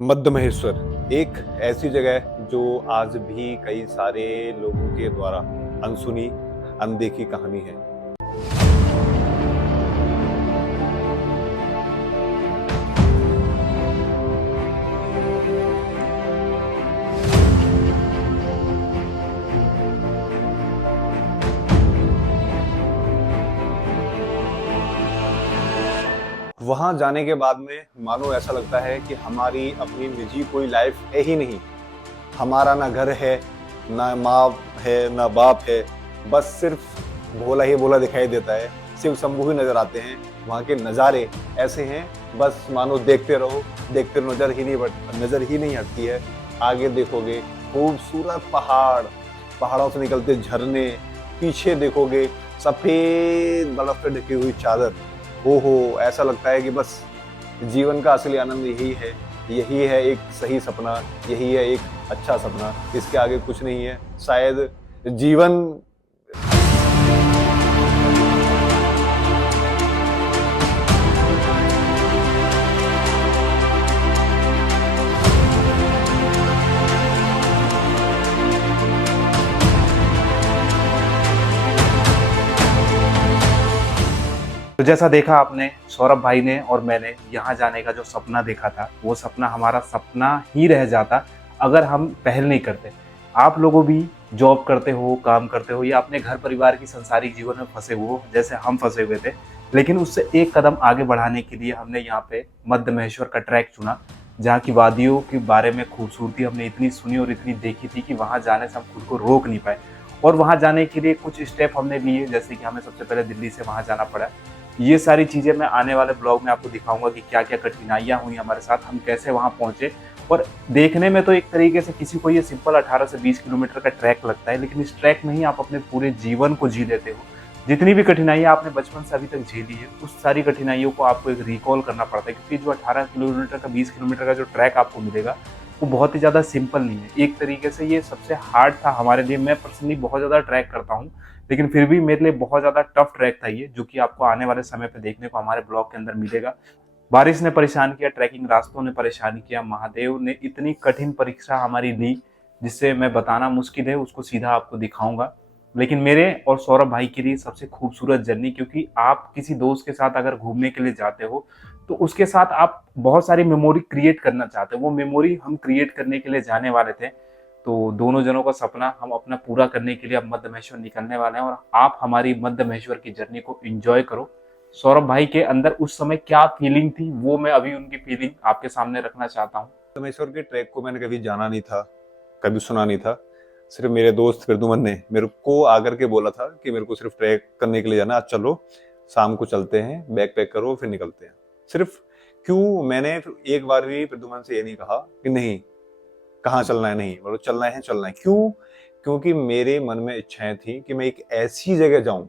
मद्य महेश्वर एक ऐसी जगह है जो आज भी कई सारे लोगों के द्वारा अनसुनी अनदेखी कहानी है। वहां जाने के बाद में मानो ऐसा लगता है कि हमारी अपनी निजी कोई लाइफ है ही नहीं। हमारा ना घर है, ना माँ है, ना बाप है, बस सिर्फ भोला ही भोला दिखाई देता है। शिव शंभू ही नजर आते हैं। वहाँ के नज़ारे ऐसे हैं, बस मानो देखते रहो, देखते रहो, नजर ही नहीं हटती है। आगे देखोगे खूबसूरत पहाड़, पहाड़ों से निकलते झरने, पीछे देखोगे सफेद बर्फ से ढकी हुई चादर। ओहो, ऐसा लगता है कि बस जीवन का असली आनंद यही है एक सही सपना, यही है एक अच्छा सपना। इसके आगे कुछ नहीं है शायद जीवन। तो जैसा देखा आपने, सौरभ भाई ने और मैंने यहाँ जाने का जो सपना देखा था, वो सपना हमारा सपना ही रह जाता अगर हम पहल नहीं करते। आप लोगों भी जॉब करते हो, काम करते हो, या अपने घर परिवार की संसारिक जीवन में फंसे हुए हो जैसे हम फंसे हुए थे, लेकिन उससे एक कदम आगे बढ़ाने के लिए हमने यहाँ पे मध्य महेश्वर का ट्रैक चुना, जहाँ की वादियों के बारे में खूबसूरती हमने इतनी सुनी और इतनी देखी थी कि वहाँ जाने से हम खुद को रोक नहीं पाए। और वहाँ जाने के लिए कुछ स्टेप हमने लिए, जैसे कि हमें सबसे पहले दिल्ली से वहाँ जाना पड़ा। ये सारी चीज़ें मैं आने वाले ब्लॉग में आपको दिखाऊंगा कि क्या क्या कठिनाइयाँ हुई हमारे साथ, हम कैसे वहाँ पहुँचे। और देखने में तो एक तरीके से किसी को ये सिंपल 18 से 20 किलोमीटर का ट्रैक लगता है, लेकिन इस ट्रैक में ही आप अपने पूरे जीवन को जी लेते हो। जितनी भी कठिनाइयाँ आपने बचपन से अभी तक झेली है, उस सारी कठिनाइयों को आपको एक रिकॉल करना पड़ता है, क्योंकि जो 18 किलोमीटर का 20 किलोमीटर का जो ट्रैक आपको मिलेगा वो बहुत ही ज़्यादा सिंपल नहीं है। एक तरीके से ये सबसे हार्ड था हमारे लिए। मैं पर्सनली बहुत ज़्यादा ट्रैक करता हूँ, लेकिन फिर भी मेरे लिए बहुत ज़्यादा टफ ट्रैक था ये, जो कि आपको आने वाले समय पे देखने को हमारे ब्लॉग के अंदर मिलेगा। बारिश ने परेशान किया, ट्रैकिंग रास्तों ने परेशान किया, महादेव ने इतनी कठिन परीक्षा हमारी ली जिससे मैं बताना मुश्किल है, उसको सीधा आपको दिखाऊंगा। लेकिन मेरे और सौरभ भाई के लिए सबसे खूबसूरत जर्नी, क्योंकि आप किसी दोस्त के साथ अगर घूमने के लिए जाते हो तो उसके साथ आप बहुत सारी मेमोरी क्रिएट करना चाहते हो। वो मेमोरी हम क्रिएट करने के लिए जाने वाले थे। तो दोनों जनों का सपना हम अपना पूरा करने के लिए अब मध्य महेश्वर निकलने वाले हैं, और आप हमारी मध्य महेश्वर की जर्नी को एंजॉय करो। सौरभ भाई के अंदर उस समय क्या फीलिंग थी, वो मैं अभी उनकी फीलिंग आपके सामने रखना चाहता हूँ। रामेश्वर के ट्रैक को मैंने कभी जाना नहीं था, कभी सुना नहीं था। सिर्फ मेरे दोस्त प्रद्युमन ने मेरे को आकर के बोला था कि मेरे को सिर्फ ट्रैक करने के लिए जाना, आज चलो शाम को चलते हैं, बैग पैक करो फिर निकलते हैं। सिर्फ क्यों, मैंने एक बार भी प्रद्युमन से ये नहीं कहा कि नहीं कहाँ चलना है, नहीं मतलब चलना है चलना है। क्यों? क्योंकि मेरे मन में इच्छाएं थी कि मैं एक ऐसी जगह जाऊं।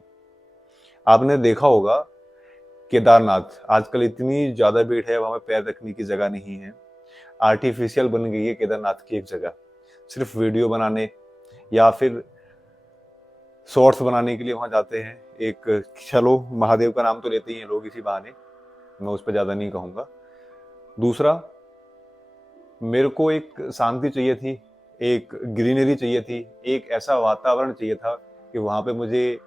आपने देखा होगा केदारनाथ, आजकल इतनी ज्यादा भीड़ है, वहां पे पैर रखने की जगह नहीं है। आर्टिफिशियल बन गई है केदारनाथ की एक जगह, सिर्फ वीडियो बनाने या फिर शॉर्ट्स बनाने के लिए वहां जाते हैं। एक चलो महादेव का नाम तो लेते ही हैं लोग इसी बहाने, मैं उस पर ज्यादा नहीं कहूंगा। दूसरा, मेरे को एक शांति चाहिए थी, एक ग्रीनरी चाहिए थी, एक ऐसा वातावरण चाहिए था कि वहां पे मुझे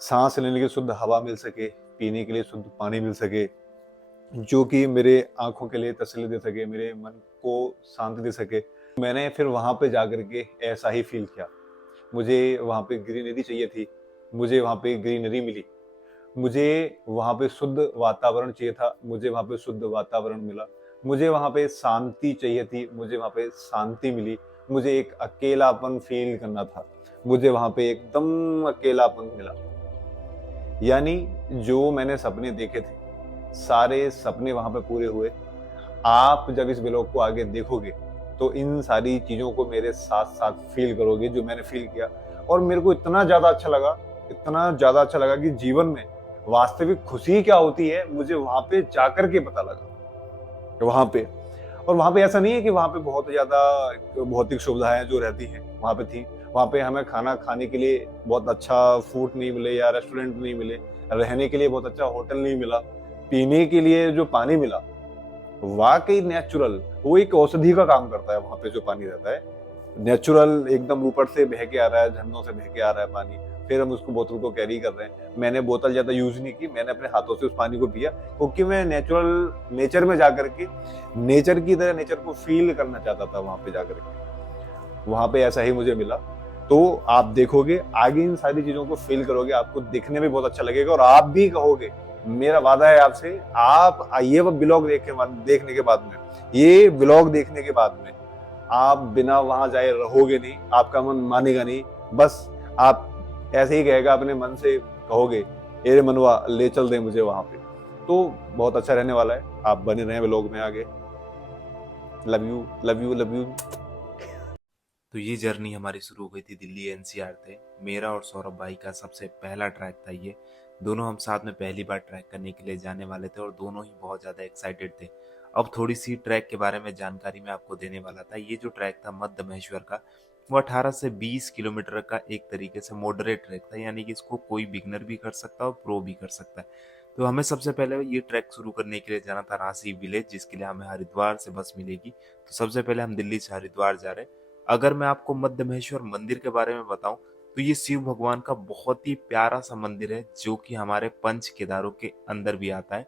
सांस लेने की शुद्ध हवा मिल सके, पीने के लिए शुद्ध पानी मिल सके, जो कि मेरे आंखों के लिए तसल्ली दे सके, मेरे मन को शांति दे सके। मैंने फिर वहां पे जाकर के ऐसा ही फील किया। मुझे वहां पे ग्रीनरी चाहिए थी, मुझे वहां पे ग्रीनरी मिली। मुझे वहां पे शुद्ध वातावरण चाहिए था, मुझे वहां पे शुद्ध वातावरण मिला। मुझे वहां पे शांति चाहिए थी, मुझे वहां पे शांति मिली। मुझे एक अकेलापन फील करना था, मुझे वहां पे एकदम अकेलापन मिला। यानी जो मैंने सपने देखे थे, सारे सपने वहां पे पूरे हुए। आप जब इस ब्लॉग को आगे देखोगे तो इन सारी चीजों को मेरे साथ साथ फील करोगे जो मैंने फील किया। और मेरे को इतना ज्यादा अच्छा लगा, इतना ज्यादा अच्छा लगा कि जीवन में वास्तविक खुशी क्या होती है मुझे वहां पे जाकर के पता लगा। वहां पे, और वहां पे ऐसा नहीं है कि वहां पे बहुत ज्यादा भौतिक सुविधाएं जो रहती हैं वहां पे थी। वहां पे हमें खाना खाने के लिए बहुत अच्छा फूड नहीं मिले या रेस्टोरेंट नहीं मिले, रहने के लिए बहुत अच्छा होटल नहीं मिला, पीने के लिए जो पानी मिला वाकई नेचुरल, वो एक औषधि का काम करता है। वहां पे जो पानी रहता है नेचुरल, एकदम ऊपर से बह के आ रहा है, झरनों से बह के आ रहा है पानी। फिर हम उसको बोतल को कैरी कर रहे हैं। मैंने बोतल ज्यादा यूज नहीं की, मैंने अपने हाथों से उस पानी को पिया, क्योंकि मैं नेचुरल नेचर में जाकर के नेचर की तरह नेचर को फील करना चाहता था। वहां पे जाकर के वहां पे ऐसा ही मुझे मिला। तो आप देखोगे आगे इन सारी चीजों को फील करोगे, आपको दिखने में बहुत अच्छा लगेगा और आप भी कहोगे, मेरा वादा है आपसे, आप ये ब्लॉग देखने के बाद में, ये ब्लॉग देखने के बाद में आप बिना वहां जाए रहोगे नहीं, आपका मन मानेगा नहीं। बस आप ऐसे ही कहेगा, अपने मन से कहोगे, ए मनवा ले चल दे मुझे वहां पे। तो बहुत अच्छा रहने वाला है, आप बने रहे ब्लॉग में आगे। Love you love you love you. तो ये जर्नी हमारी शुरू हो गई थी दिल्ली एनसीआर से। मेरा और सौरभ भाई का सबसे पहला ट्रैक था ये। दोनों हम साथ में पहली बार ट्रैक करने के लिए जाने वाले थे और दोनों ही बहुत ज़्यादा एक्साइटेड थे। अब थोड़ी सी ट्रैक के बारे में जानकारी मैं आपको देने वाला था। ये जो ट्रैक था मध्य महेश्वर का, वो 18 से 20 किलोमीटर का एक तरीके से मॉडरेट ट्रैक था, यानी कि इसको कोई बिगनर भी कर सकता है और प्रो भी कर सकता है। तो हमें सबसे पहले ये ट्रैक शुरू करने के लिए जाना था रांसी विलेज, जिसके लिए हमें हरिद्वार से बस मिलेगी। तो सबसे पहले हम दिल्ली से हरिद्वार जा रहे हैं। अगर मैं आपको मध्य महेश्वर मंदिर के बारे में बताऊं तो ये शिव भगवान का बहुत ही प्यारा सा मंदिर है, जो कि हमारे पंच केदारों के अंदर भी आता है।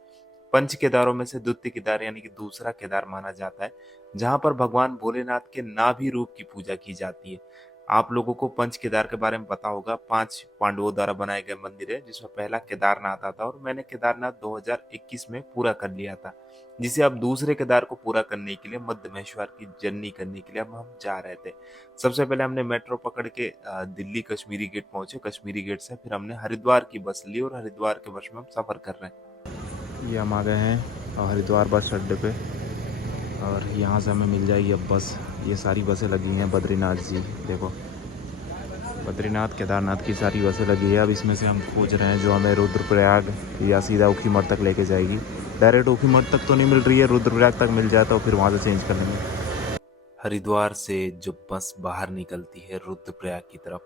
पंच केदारों में से द्वितीय केदार यानी कि दूसरा केदार माना जाता है, जहां पर भगवान भोलेनाथ के नाभि रूप की पूजा की जाती है। आप लोगों को पंच केदार के बारे में पता होगा, 5 पांडवों द्वारा बनाए गए मंदिर है, जिसमें पहला केदारनाथ आता और मैंने केदारनाथ 2021 में पूरा कर लिया था, जिसे अब दूसरे केदार को पूरा करने के लिए मध्य महेश्वर की जर्नी करने के लिए अब हम जा रहे थे। सबसे पहले हमने मेट्रो पकड़ के दिल्ली कश्मीरी गेट पहुंचे। कश्मीरी गेट से फिर हमने हरिद्वार की बस ली और हरिद्वार के बस में हम सफर कर रहे हैं। ये हम आ गए हैं हरिद्वार बस अड्डे पे और यहाँ से हमें मिल जाएगी अब बस। ये सारी बसें लगी हैं बद्रीनाथ जी, देखो बद्रीनाथ केदारनाथ की सारी बसें लगी है। अब इसमें से हम खोज रहे हैं जो हमें रुद्रप्रयाग या सीधा ऊखीमठ तक लेके जाएगी। डायरेक्ट ऊखीमठ तक तो नहीं मिल रही है, रुद्रप्रयाग तक मिल जाए तो फिर वहाँ से चेंज कर लेंगे। हरिद्वार से जो बस बाहर निकलती है रुद्रप्रयाग की तरफ,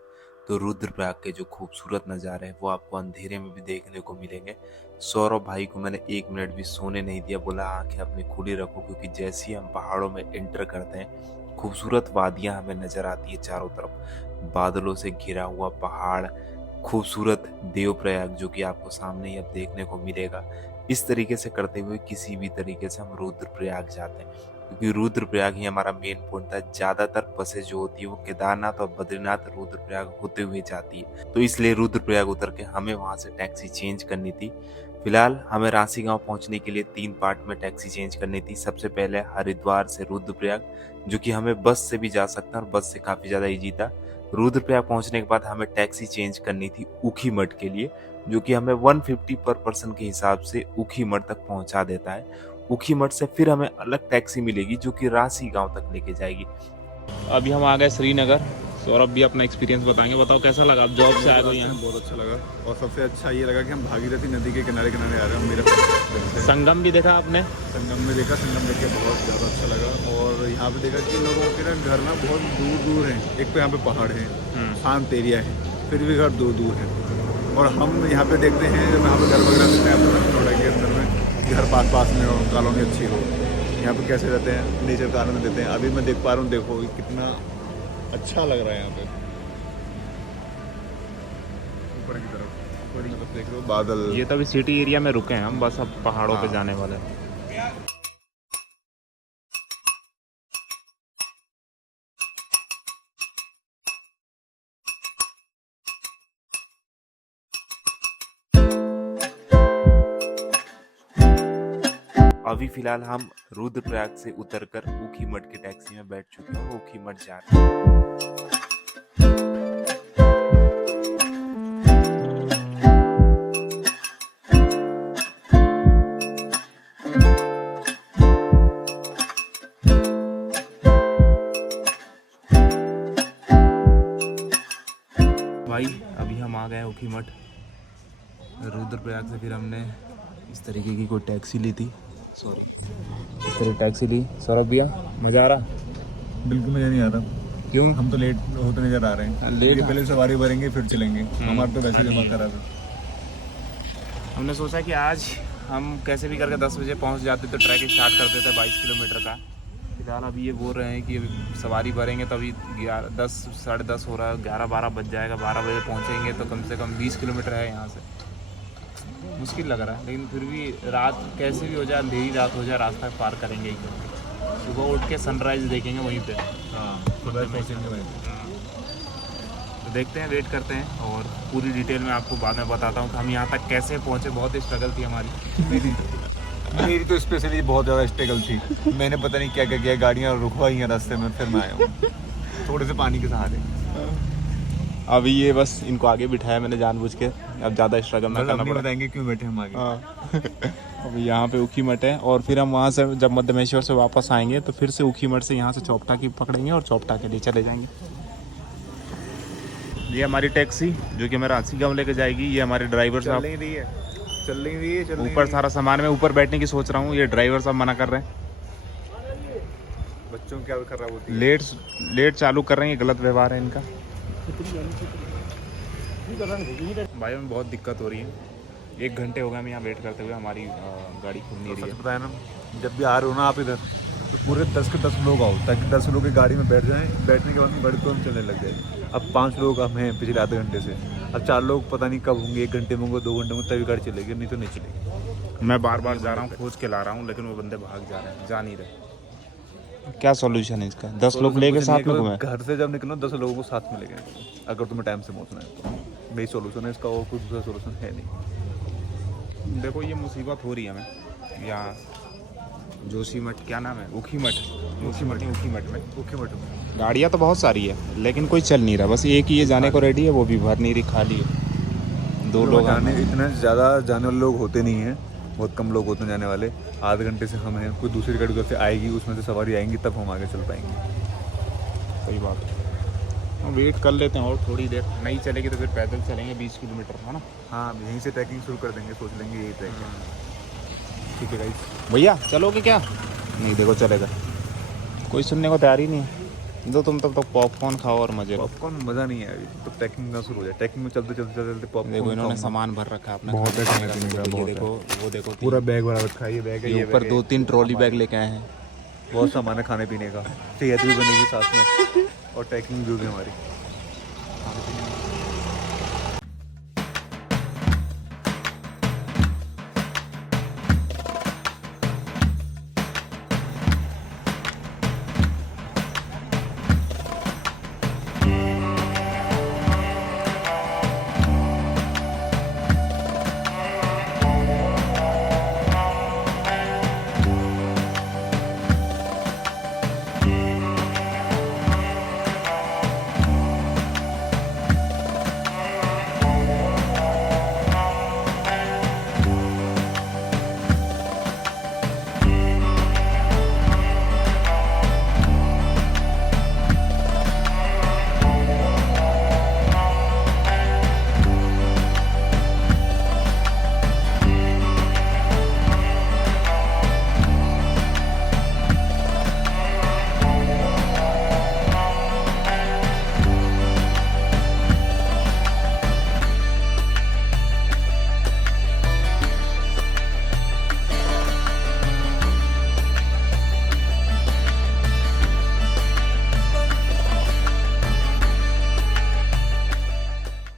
तो रुद्रप्रयाग के जो खूबसूरत नज़ारे हैं वो आपको अंधेरे में भी देखने को मिलेंगे। सौरभ भाई को मैंने 1 मिनट भी सोने नहीं दिया, बोला आंखें अपनी खुली रखो, क्योंकि जैसे ही हम पहाड़ों में एंटर करते हैं खूबसूरत वादियां हमें नजर आती है चारों तरफ, बादलों से घिरा हुआ पहाड़, खूबसूरत देवप्रयाग जो कि आपको सामने ही अब देखने को मिलेगा। इस तरीके से करते हुए किसी भी तरीके से हम रुद्रप्रयाग जाते हैं, क्योंकि रुद्रप्रयाग ही हमारा मेन पॉइंट था। ज़्यादातर बसें जो होती है वो केदारनाथ और बद्रीनाथ रुद्रप्रयाग होते हुए जाती है, तो इसलिए रुद्रप्रयाग उतर के हमें वहाँ से टैक्सी चेंज करनी थी। फिलहाल हमें रांसी गांव पहुंचने के लिए 3 पार्ट में टैक्सी चेंज करनी थी। सबसे पहले हरिद्वार से रुद्रप्रयाग, जो कि हमें बस से भी जा सकता है और बस से काफ़ी ज़्यादा ईजी था। रुद्रप्रयाग पहुंचने के बाद हमें टैक्सी चेंज करनी थी ऊखीमठ के लिए, जो कि हमें 150 पर पर्सन के हिसाब से ऊखीमठ तक पहुंचा देता है। ऊखीमठ से फिर हमें अलग टैक्सी मिलेगी जो कि रांसी गांव तक लेके जाएगी। अभी हम आ गए श्रीनगर। सौरभ भी अपना एक्सपीरियंस बताएंगे। बताओ कैसा लगा, आप जॉब से आए हो यहाँ? बहुत अच्छा लगा, और सबसे अच्छा ये लगा कि हम भागीरथी नदी के किनारे किनारे आ रहे हैं। मेरे संगम भी देखा आपने? संगम में देखा, संगम देख के बहुत ज़्यादा अच्छा लगा। और यहाँ पे देखा कि लोगों के ना घर ना बहुत दूर दूर हैं। एक तो यहाँ पे पहाड़ है, शांत एरिया है, फिर भी घर दूर दूर है। और हम यहाँ पे देखते हैं जब यहाँ पे घर वगैरह नोएडा के अंदर में घर पास पास में हो, कॉलोनी अच्छी हो, यहाँ पे कैसे रहते हैं, नेचर का आनंद लेते हैं। अभी मैं देख पा रहा हूँ, देखो कितना अच्छा लग रहा है यहाँ पे। ऊपर की तरफ ऊपर की तरफ देख रहे हो बादल। ये तो अभी सिटी एरिया में रुके हैं हम, बस अब पहाड़ों पे जाने वाले हैं। अभी फिलहाल हम रुद्रप्रयाग से उतरकर ऊखीमठ की टैक्सी में बैठ चुके हैं और ऊखीमठ जा रहे हैं। भाई अभी हम आ गए हैं ऊखीमठ। रुद्रप्रयाग से फिर हमने इस तरीके की कोई टैक्सी ली थी, इस तरह टैक्सी ली। सौरभ भैया मज़ा आ रहा? बिल्कुल मज़ा नहीं आ रहा। क्यों? हम तो लेट होते नजर आ रहे हैं। लेट पहले सवारी भरेंगे फिर चलेंगे, हमारा तो वैसे जमा करा था। हमने सोचा कि आज हम कैसे भी करके 10 बजे पहुंच जाते तो ट्रैक स्टार्ट करते थे 22 किलोमीटर का। फिलहाल अभी ये बोल रहे हैं कि सवारी भरेंगे तो अभी 10 साढ़े 10 हो रहा है, 11-12 बज जाएगा। 12 बजे पहुंचेंगे तो कम से कम 20 किलोमीटर है यहाँ से। मुश्किल लग रहा है, लेकिन फिर भी रात कैसे भी हो जाए, अंधेरी रात हो जाए, रास्ता पार करेंगे ही करेंगे। सुबह उठ के सनराइज देखेंगे वहीं पे। हाँ सुबह पहुँचेंगे वहीं। तो देखते हैं, वेट करते हैं और पूरी डिटेल में आपको बाद में बताता हूँ कि हम यहाँ तक कैसे पहुँचे। बहुत स्ट्रगल थी हमारी। मेरी तो स्पेशली बहुत ज़्यादा स्ट्रगल थी। मैंने पता नहीं क्या क्या किया, गाड़ियाँ रुकवाई हैं रास्ते में, फिर मैं आया हूँ थोड़े से पानी के सहारे। अभी ये बस इनको आगे बिठाया मैंने जानबूझ के, अब ज़्यादा स्ट्रगल ना करना पड़ा। बताएंगे क्यों बैठे हम आगे। अभी यहाँ पे ऊखीमठ है और फिर हम वहाँ से जब मध्यमेश्वर से वापस आएंगे तो फिर से ऊखीमठ से यहाँ से चौपटा की पकड़ेंगे और चौपटा के लिए चले जाएंगे। ये हमारी टैक्सी जो कि हमें रांची गाँव लेके जाएगी। ये हमारे ड्राइवर साहब चल नहीं रही है। ऊपर सारा सामान मैं ऊपर बैठने की सोच रहा हूँ, ये ड्राइवर साहब मना कर रहे हैं। बच्चों क्या खराब होती है। लेट चालू कर रहे हैं, गलत व्यवहार है इनका। भाई हमें बहुत दिक्कत हो रही है, 1 घंटे हो गए हमें यहाँ वेट करते हुए, हमारी गाड़ी खुल नहीं रही है। पता है ना, जब भी आ रहे हो ना आप इधर तो पूरे 10 के 10 लोग आओ, ताकि 10 लोग की गाड़ी में बैठ जाएं। बैठने के बाद में गाड़ी तुरंत चलने लग जाए। अब 5 लोग हम हैं पिछले आधे घंटे से, अब 4 लोग पता नहीं कब होंगे, 1 घंटे में होंगे, 2 घंटे में, तभी गाड़ी चलेगी, नहीं तो नहीं चलेगी। मैं बार बार जा रहा हूँ, खोज के ला रहा हूँ, लेकिन वो बंदे भाग जा रहे हैं, जा नहीं रहे। क्या सॉल्यूशन है इसका? 10 लोग लेके साथ में घूमें? घर से जब निकलो 10 लोगों को साथ में लेके अगर तुम्हें टाइम से पहुँचना है तो यही सोल्यूशन है इसका, और कोई दूसरा सोल्यूशन है नहीं। देखो ये मुसीबत हो रही है हमें यहाँ जोशीमठ, क्या नाम है, ऊखीमठ में गाड़ियाँ तो बहुत सारी है लेकिन कोई चल नहीं रहा। बस एक ही ये जाने को रेडी है, वो भी भर नहीं रही, खाली है। 2 लोग इतने ज़्यादा जाने वाले लोग होते नहीं हैं, बहुत कम लोग होते हैं जाने वाले। आधे घंटे से हम हैं, कोई दूसरी गाड़ी उधर से आएगी, उसमें से सवारी आएंगी, तब हम आगे चल पाएंगे। सही बात है, हम वेट कर लेते हैं और थोड़ी देर। नहीं चलेगी तो फिर पैदल चलेंगे 20 किलोमीटर, है ना? हाँ, यहीं से ट्रैकिंग शुरू कर देंगे, सोच लेंगे यही ट्रैक है। ठीक है गाइस, भैया चलोगे क्या? नहीं, देखो चलेगा, कोई सुनने को तैयार ही नहीं है। तो तुम तब तक पॉपकॉर्न खाओ और मजे लो। पॉपकॉर्न मज़ा नहीं है अभी तो, ट्रैकिंग ना शुरू हो जाए। ट्रैकिंग में चलते पॉपकॉर्न। देखो इन्होंने सामान भर रखा है अपना, बहुत है खाने पीने का, ये बहुत देखो, वो देखो पूरा बैग भरा रखा है। ये बैग है, ये ऊपर 2-3 ट्रॉली बैग लेके आए हैं। बहुत सामान है खाने पीने का। सेहत भी बनेगी साथ में और ट्रैकिंग भी होगी हमारी।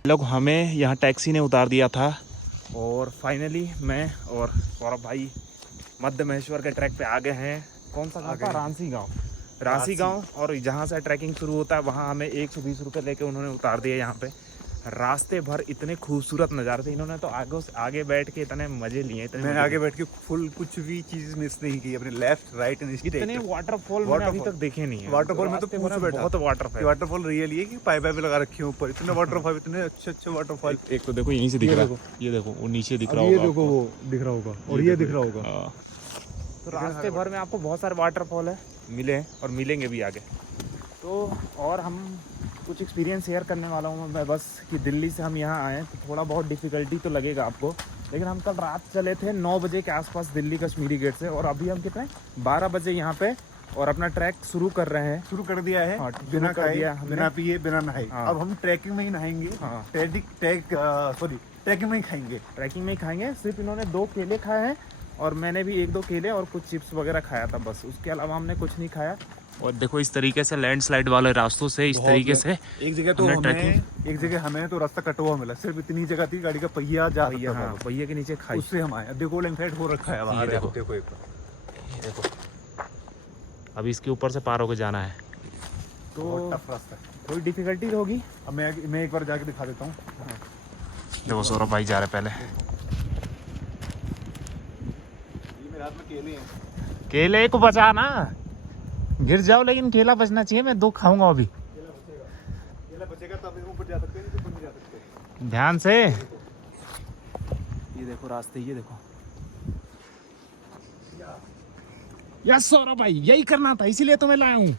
लोग हमें यहाँ टैक्सी ने उतार दिया था और फाइनली मैं और सौरभ भाई मध्यमेश्वर के ट्रैक पे आ गए हैं। कौन सा गाँव था? रांसी गांव। और जहाँ से ट्रैकिंग शुरू होता है वहाँ हमें 120 रुपये लेके उन्होंने उतार दिया यहाँ पे। रास्ते भर इतने खूबसूरत नज़ारे थे, इन्होंने तो आगे बैठ के इतने मजे लिए। मैंने आगे बैठ के फुल कुछ भी चीज मिस नहीं की, अपने लेफ्ट राइट एंड इतने वाटरफॉल मैंने अभी तक देखे नहीं है। वाटरफॉल में तो पूछ बैठा, बहुत वाटरफॉल रियल है कि पाइप लगा रखी है ऊपर। इतने वाटरफॉल, इतने अच्छे वाटरफॉल। एक तो देखो यहीं से दिख रहा है, ये देखो वो नीचे दिख रहा होगा, ये देखो वो दिख रहा होगा और ये दिख रहा होगा। तो रास्ते भर में आपको बहुत सारे वाटरफॉल है, मिले हैं और मिलेंगे भी आगे। तो और हम कुछ एक्सपीरियंस शेयर करने वाला हूँ मैं बस, कि दिल्ली से हम यहाँ आए तो थोड़ा बहुत डिफ़िकल्टी तो लगेगा आपको, लेकिन हम कल रात चले थे 9 बजे के आसपास दिल्ली कश्मीरी गेट से, और अभी हम कितने 12 बजे यहाँ पे और अपना ट्रैक शुरू कर रहे हैं। शुरू कर दिया है, बिना पिए बिना नहाए। अब हम ट्रैकिंग में ही नहाएंगे। ट्रैकिंग में ही खाएंगे। ट्रैकिंग में ही खाएंगे। सिर्फ इन्होंने 2 केले खाए हैं और मैंने भी 1-2 केले और कुछ चिप्स वगैरह खाया था बस, उसके अलावा हमने कुछ नहीं खाया। और देखो इस तरीके से लैंडस्लाइड वाले रास्तों से इस तरीके से एक जगह तो हमने एक जगह हमें तो रास्ता कटा हुआ मिला, सिर्फ इतनी जगह थी गाड़ी का पहिया जा पहिया, सकता था। हाँ, पहिए के नीचे खाई। उससे हम आए। देखो लैंडस्लाइड हो रखा है वहाँ, देखो। देखो एक बार। देखो अभी इसके ऊपर से पार होकर जाना है, तो बहुत टफ रास्ता है। थोड़ी डिफिकल्टी होगी। अब मैं एक बार जाके दिखा देता हूँ। देखो सौरभ भाई जा रहे पहले। ये मेरे हाथ में केले हैं। केले को बचा ना, गिर जाओ लेकिन केला बचना चाहिए। मैं 2 खाऊंगा अभी। केला बचेगा तब हम ऊपर जा सकते हैं, नहीं तो ऊपर नहीं जा सकते। ध्यान से। ये देखो रास्ते, ये देखो। यस सौरभ भाई, यही करना था, इसीलिए तुम्हें लाया हूँ।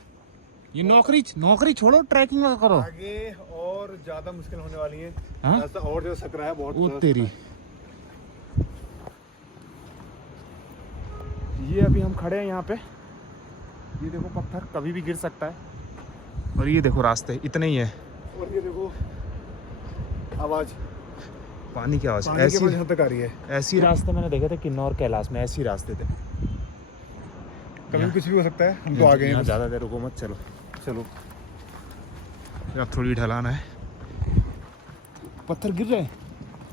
ये नौकरी छोड़ो, ट्रैकिंग करो। आगे और ज्यादा मुश्किल होने वाली है। हाँ? रास्ता और ज्यादा सकरा है बहुत। ओ तेरी। ये अभी हम खड़े हैं यहाँ पे। ये देखो पत्थर कभी भी गिर सकता है। और ये देखो रास्ते इतने ही है। और ये देखो आवाज, पानी की आवाज। पानी की आवाज यहाँ तक आ रही है। ऐसी रास्ते मैंने देखे थे किन्नौर कैलाश में, ऐसी रास्ते थे। कभी भी कुछ भी हो सकता है। हम तो आ गए हैं। ज्यादा देर रुको मत, चलो चलो। अब थोड़ी ढलान है। पत्थर गिर रहे हैं।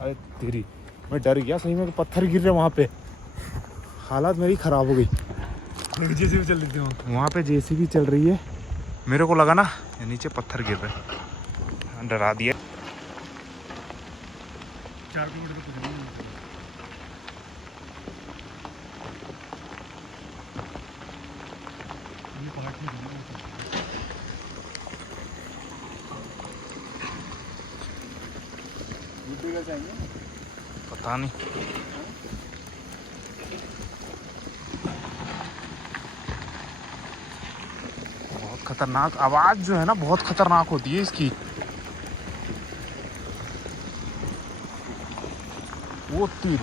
अरे तेरी, मैं डर गया सही में कि पत्थर गिर रहे वहाँ पे। हालात मेरी खराब हो गई। जेसीबी चल रही थी वहाँ पे जेसीबी चल रही है। मेरे को लगा ना ये नीचे पत्थर गिर रहे हैं, डरा दिया। 4 किलोमीटर तो कुछ नहीं है। ये पहाड़ पे चाहिए। पता नहीं। बहुत खतरनाक आवाज जो है ना, बहुत खतरनाक होती है इसकी। वो तीर